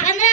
15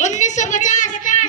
1950